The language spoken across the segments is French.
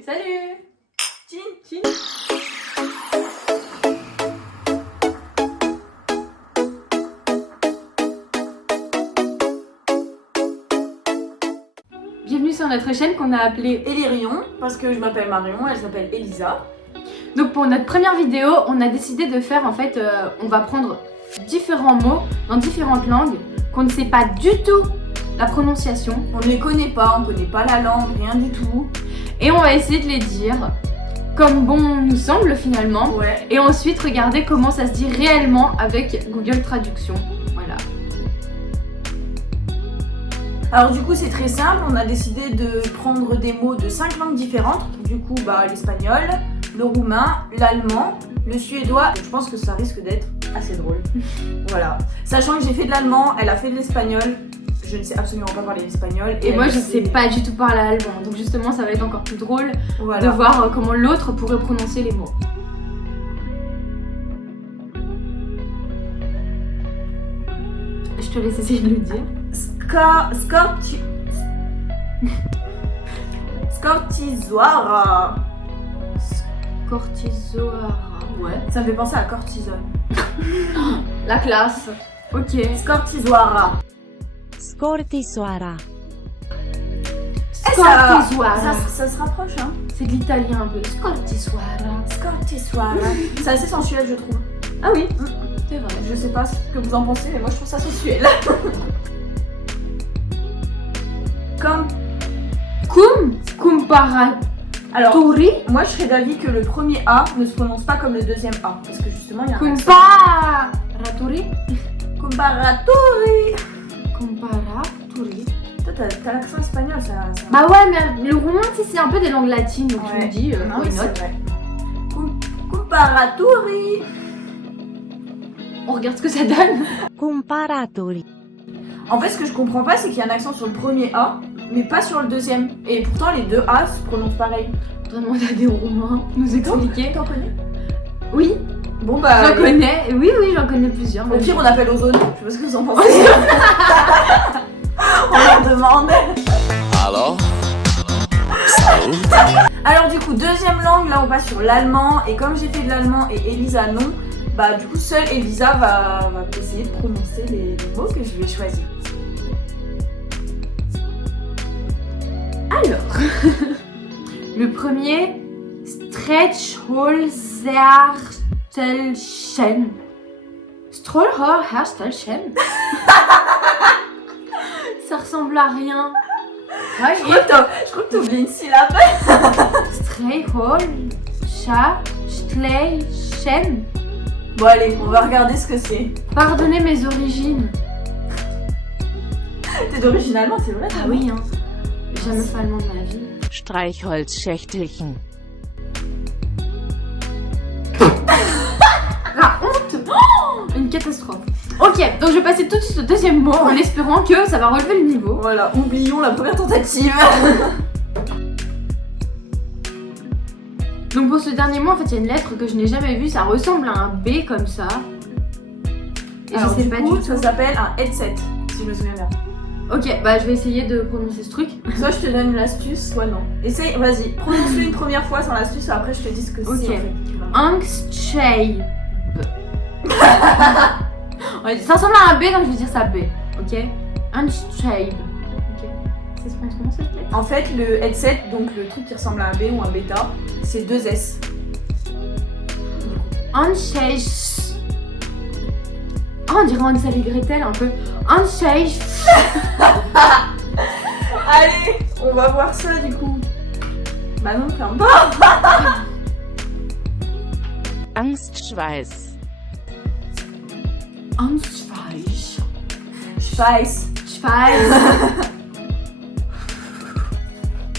Salut. Chin, chin. Bienvenue sur notre chaîne qu'on a appelée Elirion, parce que je m'appelle Marion, elle s'appelle Elisa. Donc pour notre première vidéo, on a décidé de faire en fait, on va prendre différents mots dans différentes langues qu'on ne sait pas du tout la prononciation. On ne les connaît pas, on connaît pas la langue, rien du tout. Et on va essayer de les dire comme bon nous semble finalement. Ouais. Et ensuite regarder comment ça se dit réellement avec Google Traduction. Voilà. Alors du coup c'est très simple, on a décidé de prendre des mots de 5 langues différentes. Du coup l'espagnol, le roumain, l'allemand, le suédois. Je pense que ça risque d'être assez drôle. Voilà. Sachant que j'ai fait de l'allemand, elle a fait de l'espagnol. Je ne sais absolument pas parler l'espagnol. Et moi je sais pas du tout parler allemand. Donc justement ça va être encore plus drôle voilà. de voir comment l'autre pourrait prononcer les mots. Je te laisse essayer de le dire. Scortizoara. Cortizoara. Ouais. Ça me fait penser à cortisone. La classe. Ok. Scortizoara. Scortisoara. Scortizoara. Ça se rapproche, hein. C'est de l'italien un peu. Scortizoara. Scortizoara. C'est assez sensuel, je trouve. Ah oui, c'est vrai. Je sais pas ce que vous en pensez, mais moi je trouve ça sensuel. Comme. Comparatori. Alors, moi je serais d'avis que le premier A ne se prononce pas comme le deuxième A. Parce que justement, il y a un accent. Comparatori. Comparatori. Comparatori. Toi, t'as l'accent espagnol, ça. Bah ouais, mais le roumain, tu sais, c'est un peu des langues latines, donc Ouais. tu me dis, Non, why mais not. c'est vrai. Comparatori. On regarde ce que ça donne. Comparatori. En fait, ce que je comprends pas, c'est qu'il y a un accent sur le premier A, mais pas sur le deuxième. Et pourtant, les deux A se prononcent pareil. Vraiment, t'as des roumains nous expliquer. T'en connais? Oui, Bon bah. j'en connais. Oui, j'en connais plusieurs. Au pire, on appelle aux zones. Je sais pas ce que vous en pensez. On leur demande. Alors du coup, deuxième langue, là on passe sur l'allemand. Et comme j'ai fait de l'allemand et Elisa non, bah du coup seule Elisa va essayer de prononcer les mots que je vais choisir. Alors, le premier, Stretchholzerstellchen. Stretchholzerstellchen. Ça ressemble à rien. Ouais, Je crois que t'oublies une syllabe. Stretchholzerstellchen. Bon allez, on va regarder ce que c'est. Pardonnez mes origines. T'es d'origine allemande, c'est vrai? Ah oui, hein. J'ai jamais fait allemand de ma vie. Streichholzschächtelchen. La honte. Oh, une catastrophe. Ok, donc je vais passer tout de suite au deuxième mot en espérant que ça va relever le niveau. Voilà, oublions la première tentative. Donc pour ce dernier mot, en fait, il y a une lettre que je n'ai jamais vue. Ça ressemble à un B comme ça. Et Alors, je sais du pas coup, du ça tout. s'appelle un headset, si je me souviens bien. Ok, bah je vais essayer de prononcer ce truc. Soit je te donne l'astuce, soit non. Essaye, vas-y, prononce-le une première fois sans l'astuce, après je te dis ce que c'est. Ok. En fait. Angstscheib. Ouais, ça ressemble à un B, donc je vais dire ça B. Ok. Angstscheib. Ok. Ça se prononce comment cette lettre? En fait, le headset, donc le truc qui ressemble à un B ou un bêta, c'est 2 S. Angstscheib. Oh, on dirait Hansel et Gretel un peu. Angstscheib. Allez, on va voir ça du coup. Bah non, ferme pas. Angstschweiß. Angstschweiß. Scheiß. Schweiß.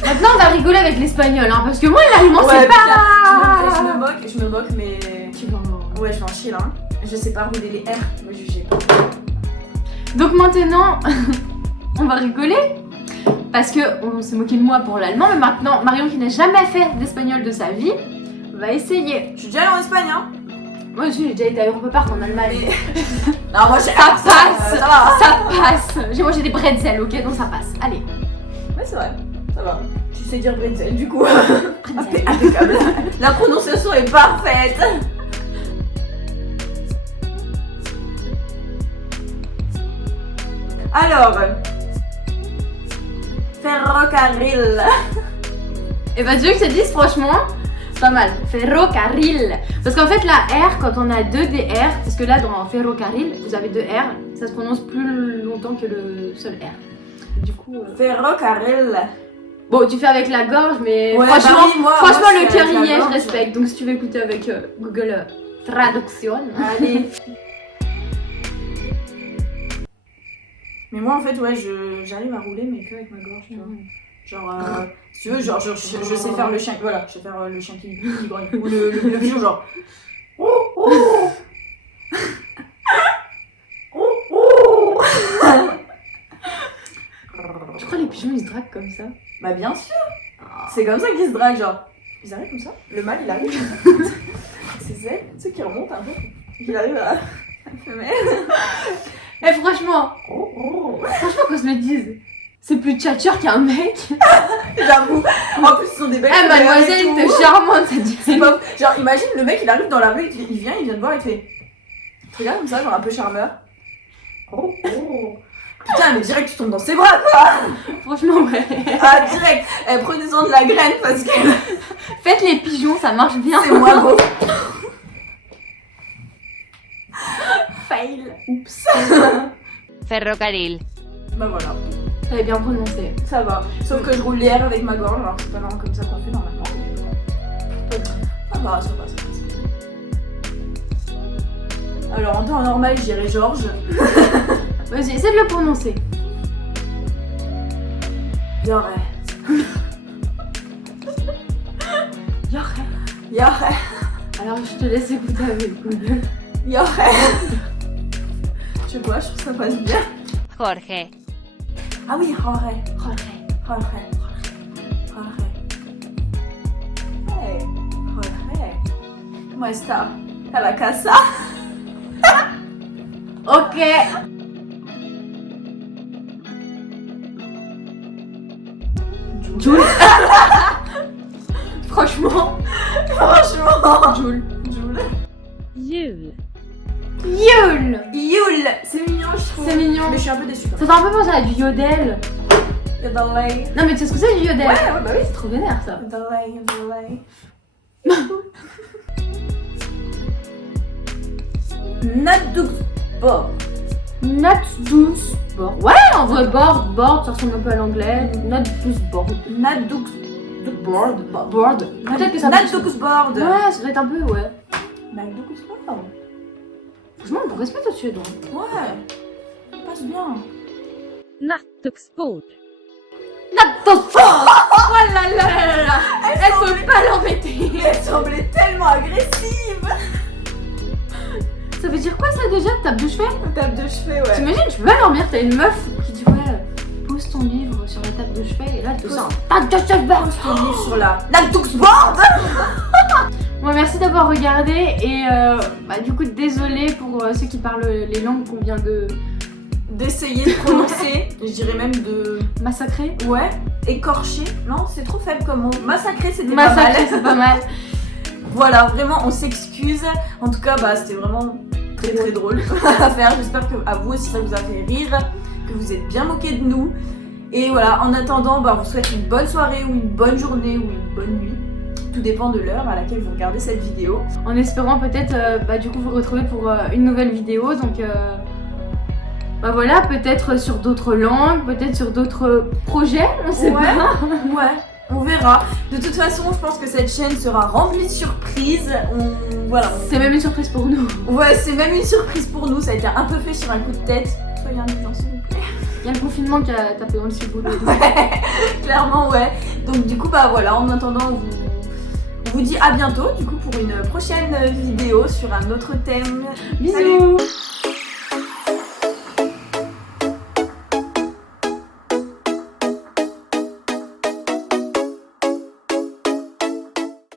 Maintenant on va rigoler avec l'espagnol, hein, parce que moi l'allemand c'est pas... Je me moque, mais... Tu vas voir. Ouais, je vais en chier là. Hein. Je sais pas rouler les R, me jugez pas. Donc maintenant, on va rigoler, parce que on s'est moqué de moi pour l'allemand, mais maintenant Marion qui n'a jamais fait d'espagnol de sa vie, va essayer. Je suis déjà allée en Espagne, hein. Moi aussi j'ai déjà été à Europa Park en Allemagne. Non, moi j'ai... Ça passe, ça va. ça passe. J'ai mangé des bretzels, ok, donc ça passe. Allez. Ouais, c'est vrai, ça va. Tu sais dire bretzel du coup. Impeccable. La prononciation est parfaite. Alors, ferrocarril. Et bah tu veux que je te dise franchement, pas mal. Ferrocarril. Parce qu'en fait la R, quand on a deux DR, parce que là dans ferrocaril, vous avez deux R, ça se prononce plus longtemps que le seul R. Du coup... Ferrocaril. Bon, tu fais avec la gorge, mais Ouais, franchement, bah oui, moi, le c'est cœur avec la y est, je gorge. respecte. Donc si tu veux écouter avec Google Traduction. Allez. Mais moi en fait ouais j'arrive à rouler mais que avec ma gorge tu vois. Genre si tu veux genre je sais faire le chien, voilà, je sais faire le chien qui grogne ou le pigeon genre. Je crois que les pigeons ils se draguent comme ça. Bah bien sûr. C'est comme ça qu'ils se draguent genre. Ils arrivent comme ça. Le mâle il arrive comme ça. C'est ceux qui remontent un peu. Il arrive à la femelle. Eh franchement qu'on se le dise, c'est plus tchatcheur qu'un mec. J'avoue. En plus ils sont des belles. Eh mademoiselle, t'es charmante, ça dit. C'est pas... Genre imagine le mec il arrive dans la rue, il vient te voir, il fait. Tu regardes comme ça, genre un peu charmeur. Putain mais direct tu tombes dans ses bras quoi. Franchement ouais. Ah direct. Prenez-en de la graine parce que Faites les pigeons, ça marche bien. c'est moi gros. Fail. Oups. Ferrocarril. Bah voilà. T'avais bien prononcé. Ça va. Sauf que je roule les airs avec ma gorge, alors c'est pas vraiment comme ça qu'on fait normalement. Ça va, ça va, ça va. Alors en temps normal, je dirais Georges. Vas-y, essaie de le prononcer. Yoré. Yoré. Yoré. Alors je te laisse écouter avec Google. Yoré. Je sais pas, je trouve que ça passe bien. Jorge. Ah oui, Jorge. Jorge. Jorge. Jorge. Hey, Jorge. ¿Cómo está? ¿A la casa? Ok. Jules. Franchement. Jules. Jul. Yule. Yule. C'est mignon, je trouve. C'est mignon. Mais je suis un peu déçue. Ça fait un peu penser à du yodel. Yodelay. Non mais tu sais ce que c'est du yodel? Ouais, bah oui. C'est trop vénère ça. Yodelay. Naduxborg. Note douce board. Ouais, en vrai, board, ça ressemble un peu à l'anglais. Note douce board. Naduxborg. Board. Peut-être que ça Naduxborg. Ouais, ça doit être un peu, ouais. Naduxborg. Franchement, on respect au suédois. Ouais. Ça passe bien. Nattugsport. Note oh là là là là. Elle faut pas l'embêter. Elle semblait tellement agressive. Ça veut dire quoi ça déjà? Tape de chevet? Tape de chevet, ouais. T'imagines, tu peux pas dormir, t'as une meuf qui dit ouais, pose ton livre sur la table de chevet et là tu sens tape de chevet. Pose ton livre sur la Naduxborg. Bon, merci d'avoir regardé et du coup désolé pour ceux qui parlent les langues qu'on vient de D'essayer de prononcer. Je dirais même de... massacrer. Ouais. Écorcher. Non, c'est trop faible comme mot. Massacrer, c'était pas mal. Massacrer, c'est pas mal. Voilà, vraiment, on s'excuse. En tout cas, bah, c'était vraiment très drôle à faire. J'espère que à vous aussi ça vous a fait rire, que vous êtes bien moqués de nous. Et voilà, en attendant, bah, on vous souhaite une bonne soirée ou une bonne journée ou une bonne nuit. Tout dépend de l'heure à laquelle vous regardez cette vidéo. En espérant peut-être du coup vous retrouver pour une nouvelle vidéo. Donc voilà, peut-être sur d'autres langues, peut-être sur d'autres projets, on sait pas. Ouais, on verra. De toute façon, je pense que cette chaîne sera remplie de surprises. Voilà. C'est même une surprise pour nous. Ouais, c'est même une surprise pour nous. Ça a été un peu fait sur un coup de tête. Soyez indulgents, s'il vous plaît. Il y a le confinement qui a tapé dans le ciboulot. Clairement, ouais. Donc du coup, bah voilà, en attendant, on vous dit à bientôt du coup pour une prochaine vidéo sur un autre thème. Bisous. Salut.